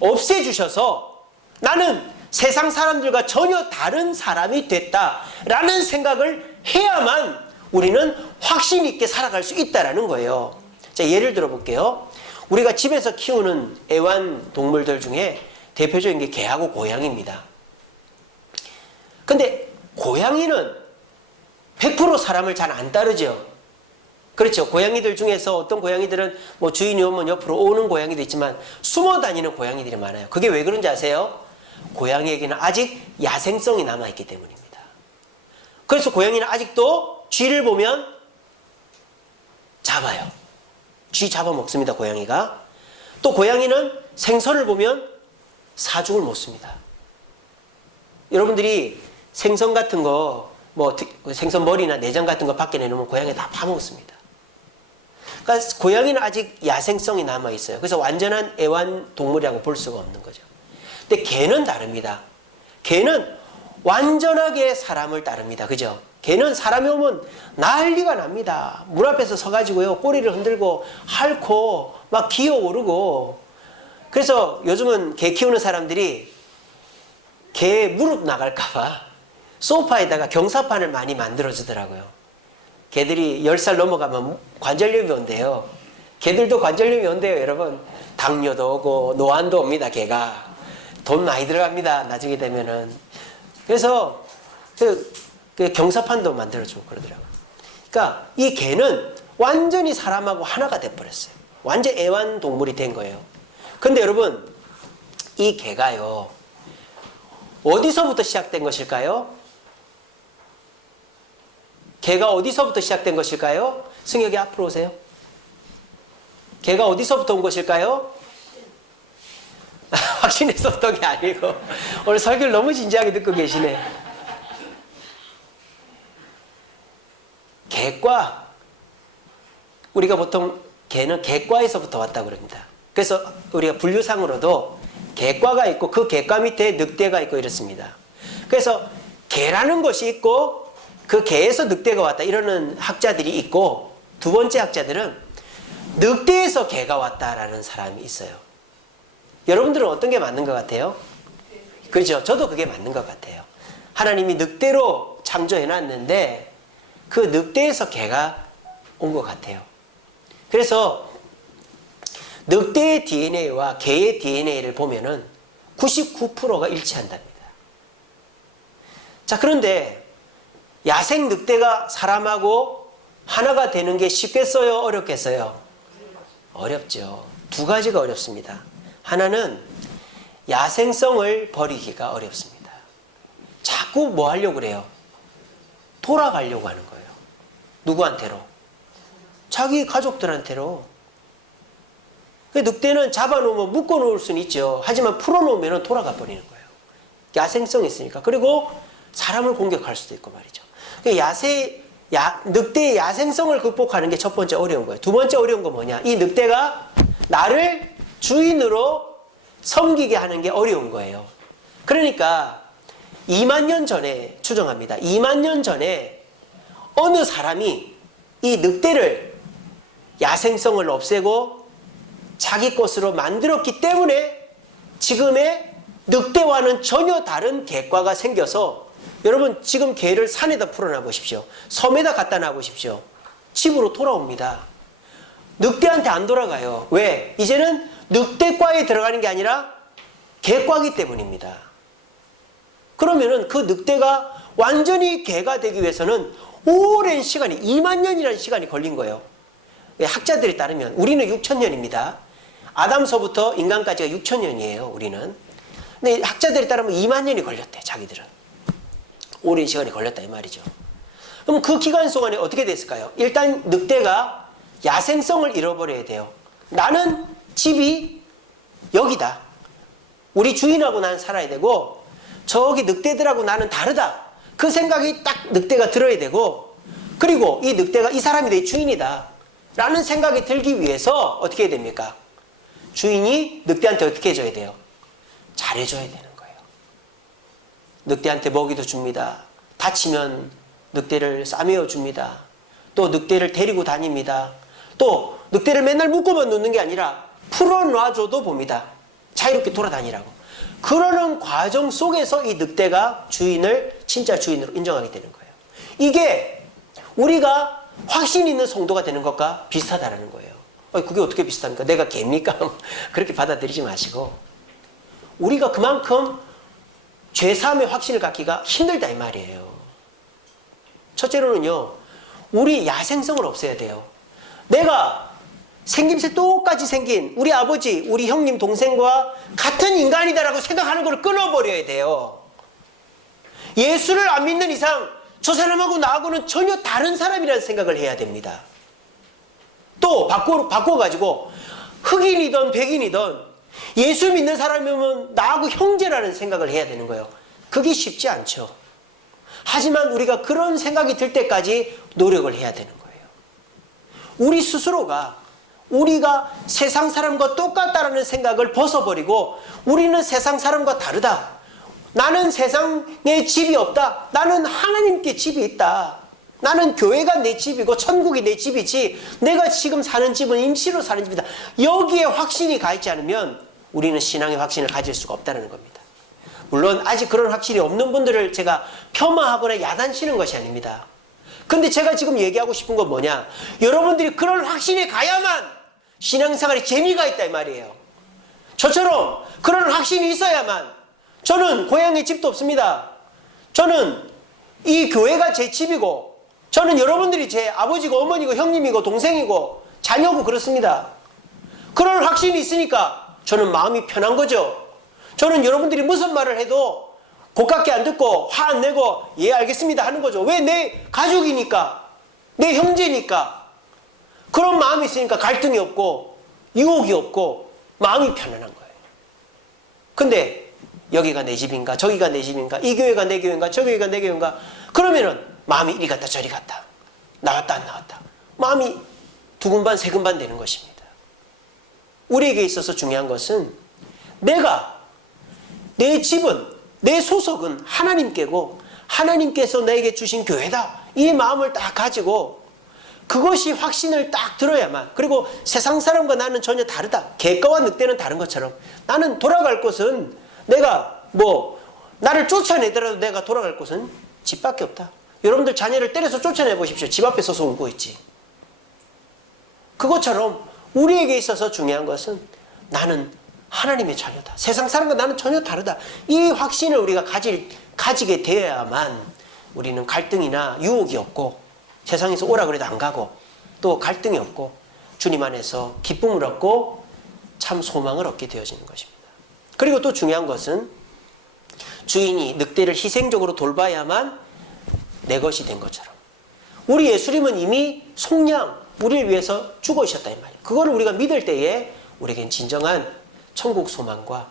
없애주셔서 나는 세상 사람들과 전혀 다른 사람이 됐다라는 생각을 해야만 우리는 확신 있게 살아갈 수 있다라는 거예요. 자, 예를 들어 볼게요. 우리가 집에서 키우는 애완동물들 중에 대표적인 게 개하고 고양이입니다. 근데 고양이는 100% 사람을 잘 안 따르죠. 그렇죠. 고양이들 중에서 어떤 고양이들은 뭐 주인이 오면 옆으로 오는 고양이도 있지만 숨어 다니는 고양이들이 많아요. 그게 왜 그런지 아세요? 고양이에게는 아직 야생성이 남아있기 때문입니다. 그래서 고양이는 아직도 쥐를 보면 잡아요. 쥐 잡아먹습니다. 고양이가. 또 고양이는 생선을 보면 사죽을 못 씁니다. 여러분들이 생선 같은 거 뭐 생선 머리나 내장 같은 거 밖에 내놓으면 고양이가 다 파먹습니다. 그러니까 고양이는 아직 야생성이 남아있어요. 그래서 완전한 애완동물이라고 볼 수가 없는 거죠. 근데 개는 다릅니다. 개는 완전하게 사람을 따릅니다. 그죠? 개는 사람이 오면 난리가 납니다. 문 앞에서 서가지고요, 꼬리를 흔들고 핥고 막 기어오르고. 그래서 요즘은 개 키우는 사람들이 개 무릎 나갈까봐 소파에다가 경사판을 많이 만들어주더라고요. 개들이 10살 넘어가면 관절염이 온대요. 개들도 관절염이 온대요, 여러분. 당뇨도 오고 노안도 옵니다, 개가. 돈 많이 들어갑니다, 나중에 되면은. 그래서 그 경사판도 만들어주고 그러더라고요. 그러니까 이 개는 완전히 사람하고 하나가 돼버렸어요. 완전 애완동물이 된 거예요. 근데 여러분, 이 개가요, 어디서부터 시작된 것일까요? 개가 어디서부터 시작된 것일까요? 승혁이 앞으로 오세요. 개가 어디서부터 온 것일까요? 확신에서부터 게 아니고, 오늘 설교를 너무 진지하게 듣고 계시네. 개과, 우리가 보통 개는 개과에서부터 왔다고 그럽니다. 그래서 우리가 분류상으로도 개과가 있고 그 개과 밑에 늑대가 있고 이렇습니다. 그래서 개라는 것이 있고 그 개에서 늑대가 왔다 이러는 학자들이 있고, 두 번째 학자들은 늑대에서 개가 왔다라는 사람이 있어요. 여러분들은 어떤 게 맞는 것 같아요? 그렇죠. 저도 그게 맞는 것 같아요. 하나님이 늑대로 창조해놨는데 그 늑대에서 개가 온 것 같아요. 그래서 늑대의 DNA와 개의 DNA를 보면은 99%가 일치한답니다. 자, 그런데 야생 늑대가 사람하고 하나가 되는 게 쉽겠어요? 어렵겠어요? 어렵죠. 두 가지가 어렵습니다. 하나는 야생성을 버리기가 어렵습니다. 자꾸 뭐 하려고 그래요? 돌아가려고 하는 거예요. 누구한테로? 자기 가족들한테로. 늑대는 잡아놓으면 묶어놓을 수는 있죠. 하지만 풀어놓으면 돌아가 버리는 거예요. 야생성이 있으니까. 그리고 사람을 공격할 수도 있고 말이죠. 늑대의 야생성을 극복하는 게 첫 번째 어려운 거예요. 두 번째 어려운 건 뭐냐? 이 늑대가 나를 주인으로 섬기게 하는 게 어려운 거예요. 그러니까 2만 년 전에 추정합니다. 2만 년 전에 어느 사람이 이 늑대를 야생성을 없애고 자기 것으로 만들었기 때문에 지금의 늑대와는 전혀 다른 개과가 생겨서, 여러분 지금 개를 산에다 풀어놔 보십시오. 섬에다 갖다 놔 보십시오. 집으로 돌아옵니다. 늑대한테 안 돌아가요. 왜? 이제는 늑대과에 들어가는 게 아니라 개과이기 때문입니다. 그러면은 그 늑대가 완전히 개가 되기 위해서는 오랜 시간이, 2만 년이라는 시간이 걸린 거예요. 학자들에 따르면 우리는 6,000년입니다. 아담서부터 인간까지가 6,000년이에요. 우리는. 근데 학자들에 따르면 2만 년이 걸렸대. 자기들은. 오랜 시간이 걸렸다 이 말이죠. 그럼 그 기간 동안에 어떻게 됐을까요? 일단 늑대가 야생성을 잃어버려야 돼요. 나는 집이 여기다. 우리 주인하고 나는 살아야 되고 저기 늑대들하고 나는 다르다. 그 생각이 딱 늑대가 들어야 되고, 그리고 이 늑대가 이 사람이 내 주인이다 라는 생각이 들기 위해서 어떻게 해야 됩니까? 주인이 늑대한테 어떻게 해줘야 돼요? 잘해줘야 되는 거예요. 늑대한테 먹이도 줍니다. 다치면 늑대를 싸매어 줍니다. 또 늑대를 데리고 다닙니다. 또 늑대를 맨날 묶고만 놓는 게 아니라 풀어놔줘도 봅니다. 자유롭게 돌아다니라고. 그러는 과정 속에서 이 늑대가 주인을 진짜 주인으로 인정하게 되는 거예요. 이게 우리가 확신 있는 성도가 되는 것과 비슷하다는 거예요. 그게 어떻게 비슷합니까? 내가 개입니까? 그렇게 받아들이지 마시고, 우리가 그만큼 죄사함의 확신을 갖기가 힘들다 이 말이에요. 첫째로는요, 우리 야생성을 없애야 돼요. 내가 생김새 똑같이 생긴 우리 아버지, 우리 형님, 동생과 같은 인간이다라고 생각하는 걸 끊어버려야 돼요. 예수를 안 믿는 이상 저 사람하고 나하고는 전혀 다른 사람이라는 생각을 해야 됩니다. 또 바꿔가지고 흑인이든 백인이든 예수 믿는 사람이면 나하고 형제라는 생각을 해야 되는 거예요. 그게 쉽지 않죠. 하지만 우리가 그런 생각이 들 때까지 노력을 해야 되는 거예요. 우리 스스로가 우리가 세상 사람과 똑같다라는 생각을 벗어버리고, 우리는 세상 사람과 다르다. 나는 세상에 집이 없다. 나는 하나님께 집이 있다. 나는 교회가 내 집이고 천국이 내 집이지 내가 지금 사는 집은 임시로 사는 집이다. 여기에 확신이 가 있지 않으면 우리는 신앙의 확신을 가질 수가 없다는 겁니다. 물론 아직 그런 확신이 없는 분들을 제가 폄하하거나 야단치는 것이 아닙니다. 근데 제가 지금 얘기하고 싶은 건 뭐냐, 여러분들이 그런 확신에 가야만 신앙생활에 재미가 있다 이 말이에요. 저처럼 그런 확신이 있어야만, 저는 고향에 집도 없습니다. 저는 이 교회가 제 집이고, 저는 여러분들이 제 아버지고 어머니고 형님이고 동생이고 자녀고 그렇습니다. 그럴 확신이 있으니까 저는 마음이 편한 거죠. 저는 여러분들이 무슨 말을 해도 고깝게 안 듣고 화 안 내고 예 알겠습니다 하는 거죠. 왜? 내 가족이니까, 내 형제니까. 그런 마음이 있으니까 갈등이 없고 유혹이 없고 마음이 편안한 거예요. 근데 여기가 내 집인가 저기가 내 집인가 이 교회가 내 교회인가 저 교회가 내 교회인가 그러면은 마음이 이리 갔다 저리 갔다 나왔다 안 나왔다 마음이 두근반 세근반 되는 것입니다. 우리에게 있어서 중요한 것은 내 집은 내 소속은 하나님께고 하나님께서 나에게 주신 교회다 이 마음을 딱 가지고 그것이 확신을 딱 들어야만 그리고 세상 사람과 나는 전혀 다르다 객과와 늑대는 다른 것처럼 나는 돌아갈 곳은 내가 나를 쫓아내더라도 내가 돌아갈 곳은 집밖에 없다. 여러분들 자녀를 때려서 쫓아내 보십시오. 집 앞에 서서 울고 있지. 그것처럼 우리에게 있어서 중요한 것은 나는 하나님의 자녀다. 세상 사람과 나는 전혀 다르다. 이 확신을 우리가 가지게 되어야만 우리는 갈등이나 유혹이 없고 세상에서 오라 그래도 안 가고 또 갈등이 없고 주님 안에서 기쁨을 얻고 참 소망을 얻게 되어지는 것입니다. 그리고 또 중요한 것은 주인이 늑대를 희생적으로 돌봐야만 내 것이 된 것처럼 우리 예수님은 이미 속량 우리를 위해서 죽으셨다 이 말이에요. 그걸 우리가 믿을 때에 우리에겐 진정한 천국 소망과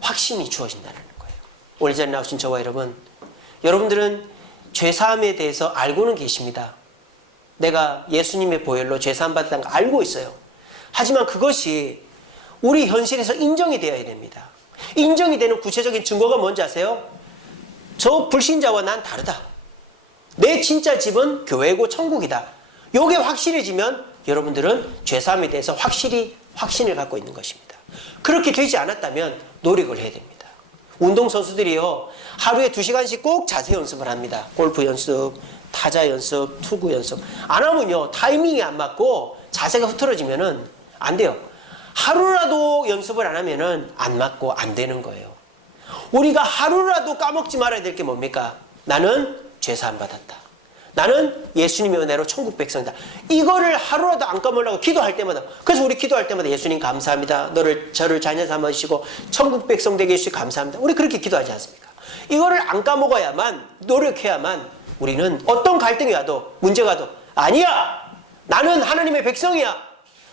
확신이 주어진다는 거예요. 오늘 자리에 나오신 저와 여러분들은 죄사함에 대해서 알고는 계십니다. 내가 예수님의 보혈로 죄사함 받았다는 거 알고 있어요. 하지만 그것이 우리 현실에서 인정이 되어야 됩니다. 인정이 되는 구체적인 증거가 뭔지 아세요? 저 불신자와 난 다르다. 내 진짜 집은 교회고 천국이다. 이게 확실해지면 여러분들은 죄사함에 대해서 확신을 갖고 있는 것입니다. 그렇게 되지 않았다면 노력을 해야 됩니다. 운동선수들이요 하루에 2시간씩 꼭 자세 연습을 합니다. 골프 연습, 타자 연습, 투구 연습 안 하면요 타이밍이 안 맞고 자세가 흐트러지면은 안 돼요. 하루라도 연습을 안 하면은 안 맞고 안 되는 거예요. 우리가 하루라도 까먹지 말아야 될 게 뭡니까? 나는 죄사함 받았다. 나는 예수님의 은혜로 천국 백성이다. 이거를 하루라도 안 까먹으려고 기도할 때마다 그래서 우리 기도할 때마다 예수님 감사합니다. 저를 자녀 삼으시고 천국 백성 되게 해주시고 감사합니다. 우리 그렇게 기도하지 않습니까? 이거를 안 까먹어야만 노력해야만 우리는 어떤 갈등이 와도 문제가 와도 아니야 나는 하나님의 백성이야.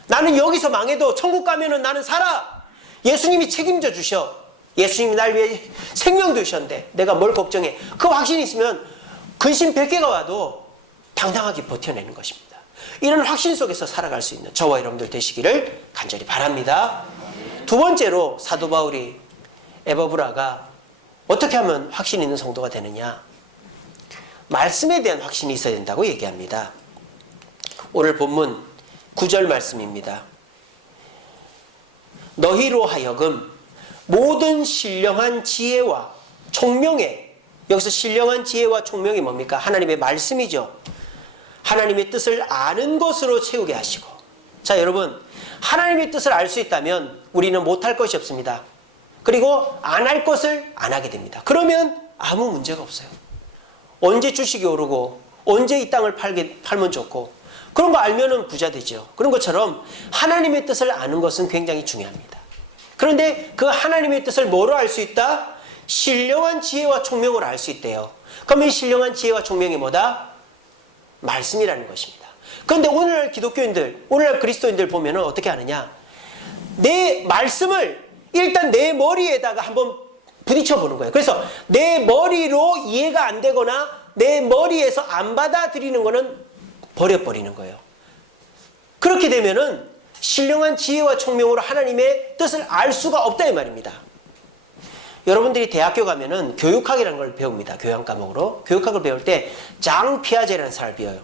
나는 여기서 망해도 천국 가면은 나는 살아. 예수님이 책임져 주셔. 예수님이 날 위해 생명도 주셨는데 내가 뭘 걱정해. 그 확신이 있으면 근심 100개가 와도 당당하게 버텨내는 것입니다. 이런 확신 속에서 살아갈 수 있는 저와 여러분들 되시기를 간절히 바랍니다. 두 번째로 사도 바울이 에바브라가 어떻게 하면 확신 있는 성도가 되느냐? 말씀에 대한 확신이 있어야 된다고 얘기합니다. 오늘 본문 9절 말씀입니다. 너희로 하여금 모든 신령한 지혜와 총명에 여기서 신령한 지혜와 총명이 뭡니까? 하나님의 말씀이죠. 하나님의 뜻을 아는 것으로 채우게 하시고 자 여러분 하나님의 뜻을 알 수 있다면 우리는 못할 것이 없습니다. 그리고 안 할 것을 안 하게 됩니다. 그러면 아무 문제가 없어요. 언제 주식이 오르고 언제 이 땅을 팔면 좋고 그런 거 알면은 부자 되죠. 그런 것처럼 하나님의 뜻을 아는 것은 굉장히 중요합니다. 그런데 그 하나님의 뜻을 뭐로 알 수 있다? 신령한 지혜와 총명으로 알 수 있대요. 그럼 이 신령한 지혜와 총명이 뭐다? 말씀이라는 것입니다. 그런데 오늘날 기독교인들, 오늘날 그리스도인들 보면 어떻게 하느냐? 내 말씀을 일단 내 머리에다가 한번 부딪혀 보는 거예요. 그래서 내 머리로 이해가 안 되거나 내 머리에서 안 받아들이는 거는 버려버리는 거예요. 그렇게 되면은 신령한 지혜와 총명으로 하나님의 뜻을 알 수가 없다 이 말입니다. 여러분들이 대학교 가면은 교육학이라는 걸 배웁니다. 교양 과목으로. 교육학을 배울 때 장 피아제라는 사람을 배워요.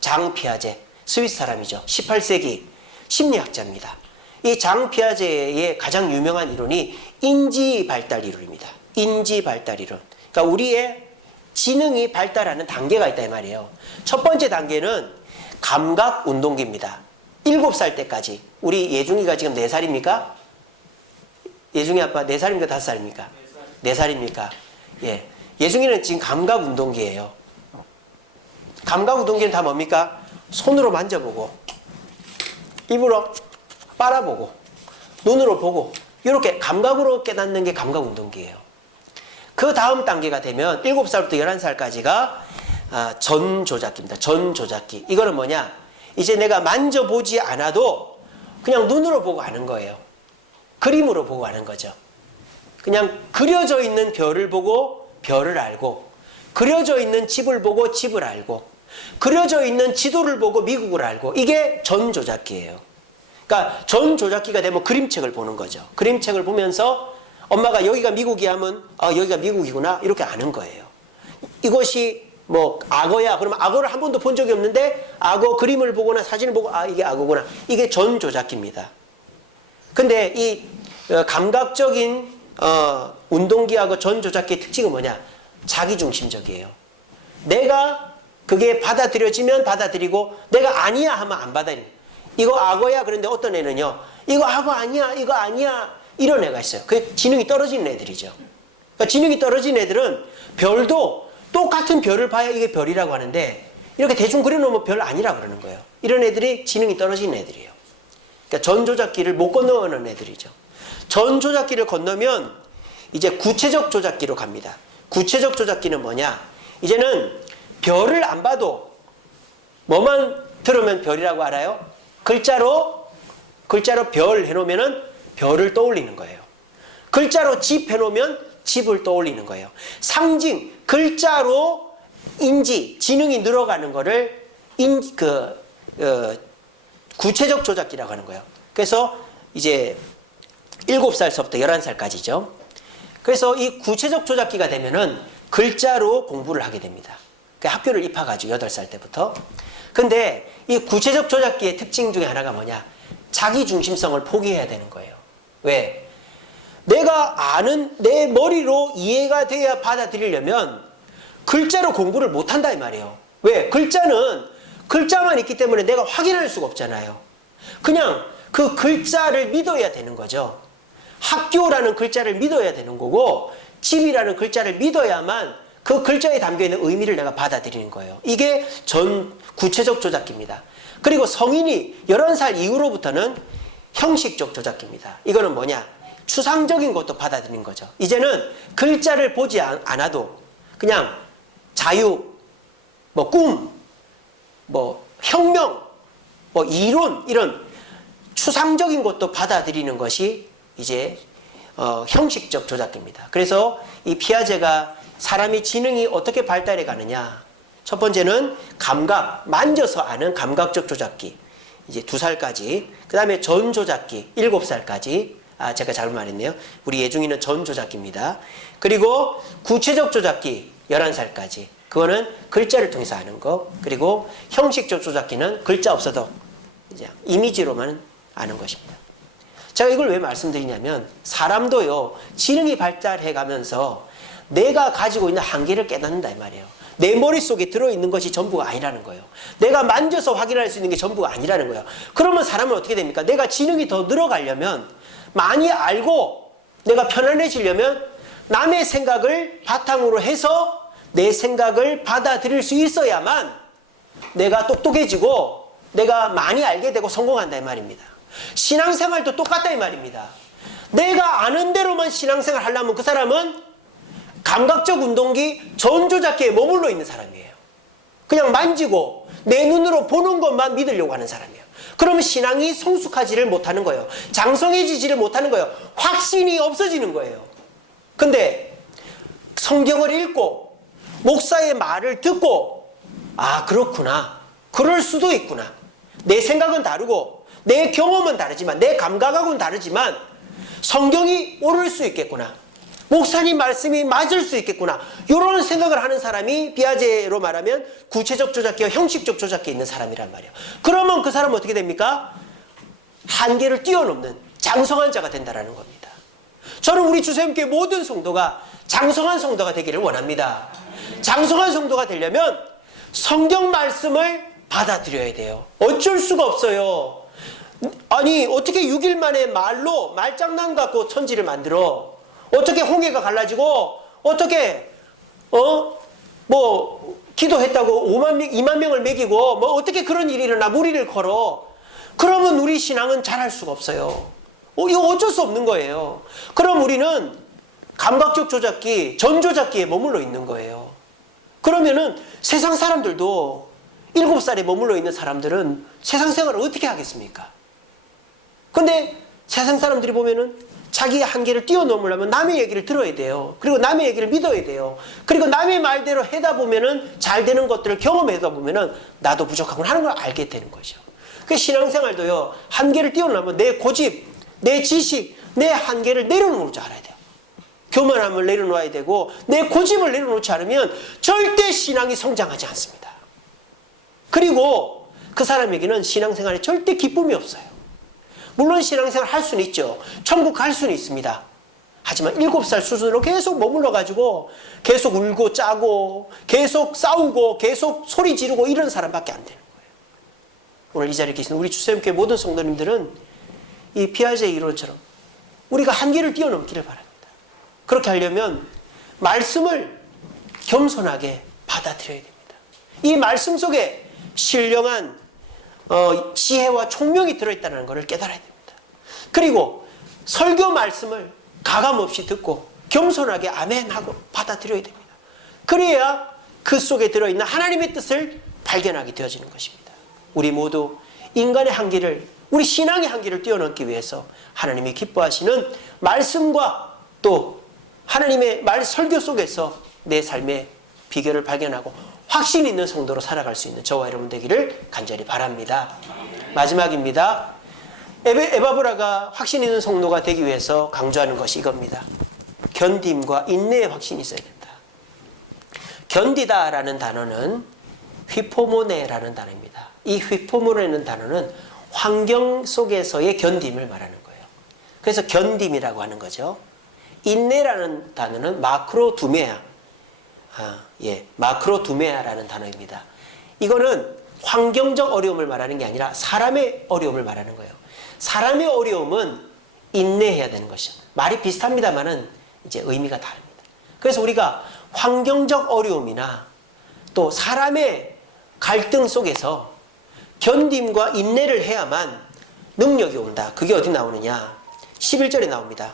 장 피아제. 스위스 사람이죠. 18세기 심리학자입니다. 이 장 피아제의 가장 유명한 이론이 인지 발달 이론입니다. 인지 발달 이론. 그러니까 우리의 지능이 발달하는 단계가 있다 이 말이에요. 첫 번째 단계는 감각 운동기입니다. 7살 때까지. 우리 예중이가 지금 4살입니까? 예중이 아빠 4살입니까? 5살입니까? 4살입니까? 예. 예중이는 지금 감각 운동기예요. 감각 운동기는 다 뭡니까? 손으로 만져보고 입으로 빨아보고 눈으로 보고 이렇게 감각으로 깨닫는 게 감각운동기예요. 그 다음 단계가 되면 7살부터 11살까지가 전조작기입니다. 전조작기. 이거는 뭐냐? 이제 내가 만져보지 않아도 그냥 눈으로 보고 아는 거예요. 그림으로 보고 아는 거죠. 그냥 그려져 있는 별을 보고 별을 알고, 그려져 있는 집을 보고 집을 알고, 그려져 있는 지도를 보고 미국을 알고, 이게 전조작기예요. 그러니까 전조작기가 되면 그림책을 보는 거죠. 그림책을 보면서 엄마가 여기가 미국이야 하면 여기가 미국이구나 이렇게 아는 거예요. 이것이 뭐 악어야 그러면 악어를 한 번도 본 적이 없는데 악어 그림을 보거나 사진을 보고 이게 악어구나. 이게 전조작기입니다. 근데 이 감각적인 운동기하고 전조작기의 특징은 뭐냐? 자기중심적이에요. 내가 그게 받아들여지면 받아들이고 내가 아니야 하면 안 받아들여요. 이거 악어야 그런데 어떤 애는요. 이거 악어 아니야 이거 아니야 이런 애가 있어요. 그게 지능이 떨어지는 애들이죠. 그러니까 지능이 떨어진 애들은 별도 똑같은 별을 봐야 이게 별이라고 하는데 이렇게 대충 그려놓으면 별 아니라고 그러는 거예요. 이런 애들이 지능이 떨어진 애들이에요. 그러니까 전조작기를 못 건너는 애들이죠. 전조작기를 건너면 이제 구체적 조작기로 갑니다. 구체적 조작기는 뭐냐? 이제는 별을 안 봐도 뭐만 들으면 별이라고 알아요? 글자로 별 해놓으면은 별을 떠올리는 거예요. 글자로 집 해놓으면 집을 떠올리는 거예요. 상징, 글자로 인지, 지능이 늘어가는 거를 구체적 조작기라고 하는 거예요. 그래서 이제 7살서부터 11살까지죠. 그래서 이 구체적 조작기가 되면은 글자로 공부를 하게 됩니다. 학교를 입학하죠. 8살 때부터. 근데 이 구체적 조작기의 특징 중에 하나가 뭐냐? 자기중심성을 포기해야 되는 거예요. 왜? 내가 아는 내 머리로 이해가 돼야 받아들이려면 글자로 공부를 못한다 이 말이에요. 왜? 글자는 글자만 있기 때문에 내가 확인할 수가 없잖아요. 그냥 그 글자를 믿어야 되는 거죠. 학교라는 글자를 믿어야 되는 거고 집이라는 글자를 믿어야만 그 글자에 담겨있는 의미를 내가 받아들이는 거예요. 이게 구체적 조작기입니다. 그리고 성인이 11살 이후로부터는 형식적 조작기입니다. 이거는 뭐냐? 추상적인 것도 받아들이는 거죠. 이제는 글자를 보지 않아도 그냥 자유, 뭐 꿈, 뭐 혁명, 뭐 이론 이런 추상적인 것도 받아들이는 것이 이제 형식적 조작기입니다. 그래서 이 피아제가 사람이 지능이 어떻게 발달해 가느냐? 첫 번째는 감각, 만져서 아는 감각적 조작기. 이제 2살까지. 그 다음에 전조작기, 7살까지. 제가 잘못 말했네요. 우리 예중이는 전조작기입니다. 그리고 구체적 조작기, 11살까지. 그거는 글자를 통해서 아는 거. 그리고 형식적 조작기는 글자 없어도 이제 이미지로만 아는 것입니다. 제가 이걸 왜 말씀드리냐면 사람도요, 지능이 발달해 가면서 내가 가지고 있는 한계를 깨닫는다 이 말이에요. 내 머릿속에 들어있는 것이 전부가 아니라는 거예요. 내가 만져서 확인할 수 있는 게 전부가 아니라는 거예요. 그러면 사람은 어떻게 됩니까? 내가 지능이 더 늘어가려면 많이 알고 내가 편안해지려면 남의 생각을 바탕으로 해서 내 생각을 받아들일 수 있어야만 내가 똑똑해지고 내가 많이 알게 되고 성공한다 이 말입니다. 신앙생활도 똑같다 이 말입니다. 내가 아는 대로만 신앙생활 하려면 그 사람은 감각적 운동기 전조작기에 머물러 있는 사람이에요. 그냥 만지고 내 눈으로 보는 것만 믿으려고 하는 사람이에요. 그러면 신앙이 성숙하지를 못하는 거예요. 장성해지지를 못하는 거예요. 확신이 없어지는 거예요. 근데 성경을 읽고 목사의 말을 듣고 그렇구나. 그럴 수도 있구나. 내 생각은 다르고 내 경험은 다르지만 내 감각하고는 다르지만 성경이 옳을 수 있겠구나. 목사님 말씀이 맞을 수 있겠구나. 이런 생각을 하는 사람이 피아제로 말하면 구체적 조작기와 형식적 조작기에 있는 사람이란 말이에요. 그러면 그 사람은 어떻게 됩니까? 한계를 뛰어넘는 장성한 자가 된다는 겁니다. 저는 우리 주세님께 모든 성도가 장성한 성도가 되기를 원합니다. 장성한 성도가 되려면 성경 말씀을 받아들여야 돼요. 어쩔 수가 없어요. 아니 어떻게 6일 만에 말로 말장난 갖고 천지를 만들어? 어떻게 홍해가 갈라지고 어떻게 뭐 기도했다고 2만 명을 먹이고 뭐 어떻게 그런 일이 일어나 무리를 걸어? 그러면 우리 신앙은 잘할 수가 없어요. 이거 어쩔 수 없는 거예요. 그럼 우리는 감각적 조작기, 전조작기에 머물러 있는 거예요. 그러면은 세상 사람들도 7살에 머물러 있는 사람들은 세상 생활을 어떻게 하겠습니까? 근데 세상 사람들이 보면은 자기의 한계를 뛰어넘으려면 남의 얘기를 들어야 돼요. 그리고 남의 얘기를 믿어야 돼요. 그리고 남의 말대로 하다 보면은 잘 되는 것들을 경험하다 보면은 나도 부족하구나 하는 걸 알게 되는 거죠. 그 신앙생활도요, 한계를 뛰어넘으면 내 고집, 내 지식, 내 한계를 내려놓을 줄 알아야 돼요. 교만함을 내려놓아야 되고 내 고집을 내려놓지 않으면 절대 신앙이 성장하지 않습니다. 그리고 그 사람에게는 신앙생활에 절대 기쁨이 없어요. 물론 신앙생활 할 수는 있죠. 천국 갈 수는 있습니다. 하지만 7살 수준으로 계속 머물러가지고 계속 울고 짜고 계속 싸우고 계속 소리 지르고 이런 사람밖에 안 되는 거예요. 오늘 이 자리에 계신 우리 주쌤교회 모든 성도님들은 이 피아제의 이론처럼 우리가 한계를 뛰어넘기를 바랍니다. 그렇게 하려면 말씀을 겸손하게 받아들여야 됩니다. 이 말씀 속에 신령한 지혜와 총명이 들어있다는 것을 깨달아야 됩니다. 그리고 설교 말씀을 가감없이 듣고 겸손하게 아멘하고 받아들여야 됩니다. 그래야 그 속에 들어있는 하나님의 뜻을 발견하게 되어지는 것입니다. 우리 모두 인간의 한계를, 우리 신앙의 한계를 뛰어넘기 위해서 하나님이 기뻐하시는 말씀과 또 하나님의 설교 속에서 내 삶의 비결을 발견하고 확신 있는 성도로 살아갈 수 있는 저와 여러분 되기를 간절히 바랍니다. 마지막입니다. 에바브라가 확신 있는 성도가 되기 위해서 강조하는 것이 이겁니다. 견딤과 인내의 확신이 있어야 된다. 견디다라는 단어는 휘포모네라는 단어입니다. 이 휘포모네라는 단어는 환경 속에서의 견딤을 말하는 거예요. 그래서 견딤이라고 하는 거죠. 인내라는 단어는 마크로두메아, 마크로두메아라는 단어입니다. 이거는 환경적 어려움을 말하는 게 아니라 사람의 어려움을 말하는 거예요. 사람의 어려움은 인내해야 되는 것이죠. 말이 비슷합니다만은 이제 의미가 다릅니다. 그래서 우리가 환경적 어려움이나 또 사람의 갈등 속에서 견딤과 인내를 해야만 능력이 온다. 그게 어디 나오느냐? 11절에 나옵니다.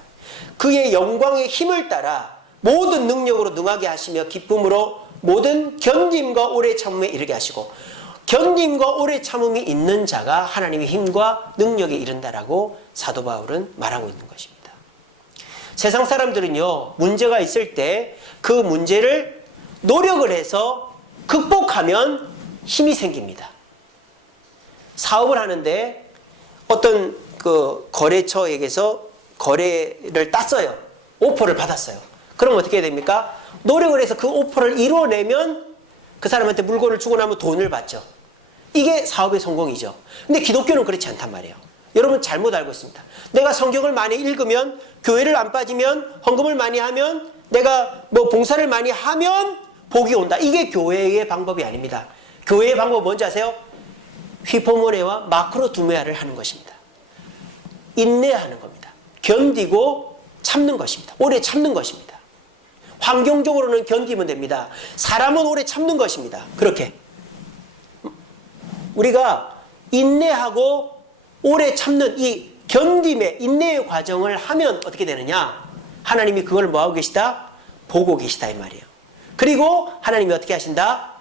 그의 영광의 힘을 따라 모든 능력으로 능하게 하시며 기쁨으로 모든 견딤과 오래 참음에 이르게 하시고, 견딤과 오래 참음이 있는 자가 하나님의 힘과 능력에 이른다라고 사도 바울은 말하고 있는 것입니다. 세상 사람들은요, 문제가 있을 때 그 문제를 노력을 해서 극복하면 힘이 생깁니다. 사업을 하는데 어떤 그 거래처에게서 거래를 땄어요. 오퍼를 받았어요. 그럼 어떻게 해야 됩니까? 노력을 해서 그 오퍼를 이뤄내면 그 사람한테 물건을 주고 나면 돈을 받죠. 이게 사업의 성공이죠. 근데 기독교는 그렇지 않단 말이에요. 여러분 잘못 알고 있습니다. 내가 성경을 많이 읽으면, 교회를 안 빠지면, 헌금을 많이 하면, 내가 뭐 봉사를 많이 하면 복이 온다. 이게 교회의 방법이 아닙니다. 교회의 방법은 뭔지 아세요? 휘포모네와 마크로두메아를 하는 것입니다. 인내하는 겁니다. 견디고 참는 것입니다. 오래 참는 것입니다. 환경적으로는 견디면 됩니다. 사람은 오래 참는 것입니다. 그렇게 우리가 인내하고 오래 참는 이 견딤의 인내의 과정을 하면 어떻게 되느냐? 하나님이 그걸 뭐하고 계시다? 보고 계시다 이 말이에요. 그리고 하나님이 어떻게 하신다?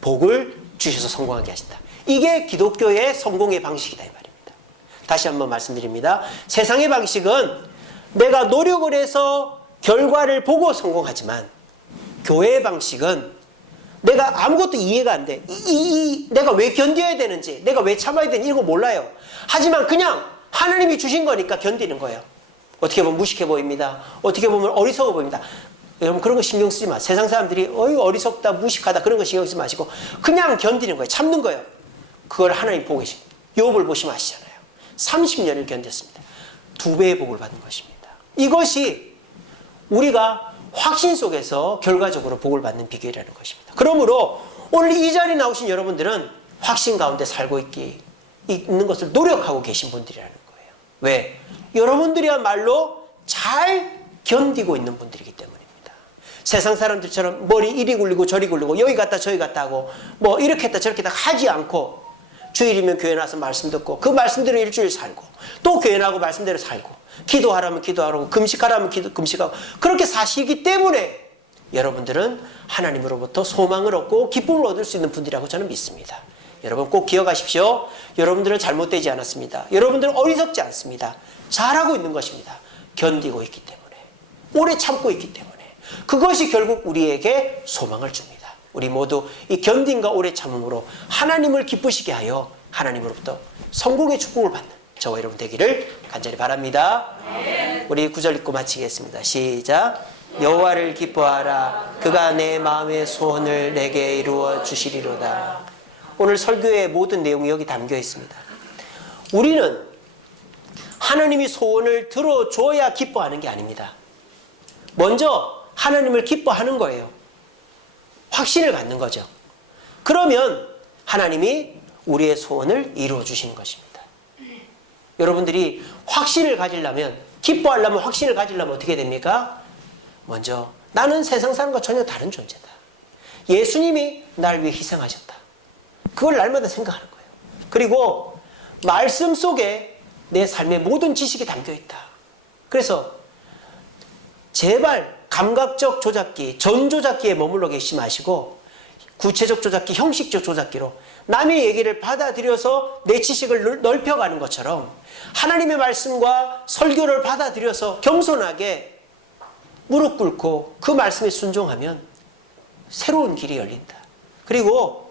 복을 주셔서 성공하게 하신다. 이게 기독교의 성공의 방식이다 이 말입니다. 다시 한번 말씀드립니다. 세상의 방식은 내가 노력을 해서 결과를 보고 성공하지만, 교회의 방식은 내가 아무것도 이해가 안 돼. 내가 왜 견뎌야 되는지, 내가 왜 참아야 되는지 이런 거 몰라요. 하지만 그냥 하나님이 주신 거니까 견디는 거예요. 어떻게 보면 무식해 보입니다. 어떻게 보면 어리석어 보입니다. 여러분 그런 거 신경 쓰지 마. 세상 사람들이 어리석다, 무식하다 그런 거 신경 쓰지 마시고 그냥 견디는 거예요. 참는 거예요. 그걸 하나님 보고 계십니다. 욥을 보시면 아시잖아요. 30년을 견뎠습니다. 2배의 복을 받은 것입니다. 이것이 우리가 확신 속에서 결과적으로 복을 받는 비결이라는 것입니다. 그러므로 오늘 이 자리에 나오신 여러분들은 확신 가운데 살고 있는 것을 노력하고 계신 분들이라는 거예요. 왜? 여러분들이야말로 잘 견디고 있는 분들이기 때문입니다. 세상 사람들처럼 머리 이리 굴리고 저리 굴리고 여기 갔다 저기 갔다 하고 뭐 이렇게 했다 저렇게 했다 하지 않고 주일이면 교회 나와서 말씀 듣고 그 말씀대로 일주일 살고 또 교회 나가고 말씀대로 살고 기도하라면 기도하라고 금식하라면 금식하고 그렇게 사시기 때문에 여러분들은 하나님으로부터 소망을 얻고 기쁨을 얻을 수 있는 분들이라고 저는 믿습니다. 여러분 꼭 기억하십시오. 여러분들은 잘못되지 않았습니다. 여러분들은 어리석지 않습니다. 잘하고 있는 것입니다. 견디고 있기 때문에 오래 참고 있기 때문에 그것이 결국 우리에게 소망을 줍니다. 우리 모두 이 견딘과 오래 참음으로 하나님을 기쁘시게 하여 하나님으로부터 성공의 축복을 받는 저와 여러분 되기를 간절히 바랍니다. 우리 9절 읽고 마치겠습니다. 시작. 여호와를 기뻐하라. 그가 내 마음의 소원을 내게 이루어 주시리로다. 오늘 설교의 모든 내용이 여기 담겨 있습니다. 우리는 하나님이 소원을 들어줘야 기뻐하는 게 아닙니다. 먼저 하나님을 기뻐하는 거예요. 확신을 갖는 거죠. 그러면 하나님이 우리의 소원을 이루어 주시는 것입니다. 여러분들이 확신을 가지려면, 기뻐하려면, 확신을 가지려면 어떻게 됩니까? 먼저 나는 세상 사람과 전혀 다른 존재다. 예수님이 날 위해 희생하셨다. 그걸 날마다 생각하는 거예요. 그리고 말씀 속에 내 삶의 모든 지식이 담겨 있다. 그래서 제발 감각적 조작기, 전조작기에 머물러 계시지 마시고 구체적 조작기, 형식적 조작기로 남의 얘기를 받아들여서 내 지식을 넓혀가는 것처럼 하나님의 말씀과 설교를 받아들여서 겸손하게 무릎 꿇고 그 말씀에 순종하면 새로운 길이 열린다. 그리고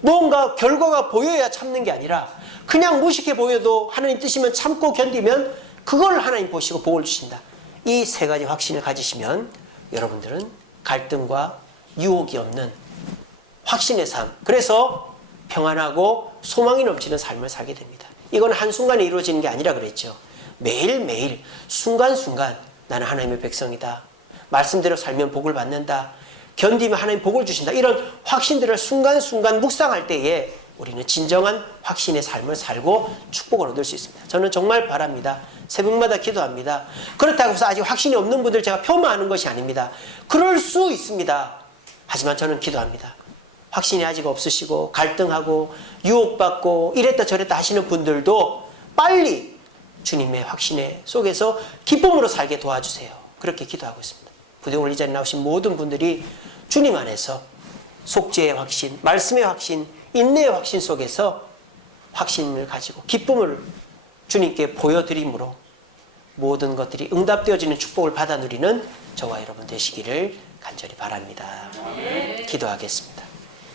뭔가 결과가 보여야 참는 게 아니라 그냥 무식해 보여도 하나님 뜻이면 참고 견디면 그걸 하나님 보시고 복을 주신다. 이 세 가지 확신을 가지시면 여러분들은 갈등과 유혹이 없는 확신의 삶, 그래서 평안하고 소망이 넘치는 삶을 살게 됩니다. 이건 한순간에 이루어지는 게 아니라 그랬죠. 매일매일 순간순간 나는 하나님의 백성이다. 말씀대로 살면 복을 받는다. 견디면 하나님 복을 주신다. 이런 확신들을 순간순간 묵상할 때에 우리는 진정한 확신의 삶을 살고 축복을 얻을 수 있습니다. 저는 정말 바랍니다. 새벽마다 기도합니다. 그렇다고 해서 아직 확신이 없는 분들 제가 폄하하는 것이 아닙니다. 그럴 수 있습니다. 하지만 저는 기도합니다. 확신이 아직 없으시고 갈등하고 유혹받고 이랬다 저랬다 하시는 분들도 빨리 주님의 확신의 속에서 기쁨으로 살게 도와주세요. 그렇게 기도하고 있습니다. 부대오늘 이 자리에 나오신 모든 분들이 주님 안에서 속죄의 확신, 말씀의 확신, 인내의 확신 속에서 확신을 가지고 기쁨을 주님께 보여드림으로 모든 것들이 응답되어지는 축복을 받아 누리는 저와 여러분 되시기를 간절히 바랍니다. 기도하겠습니다.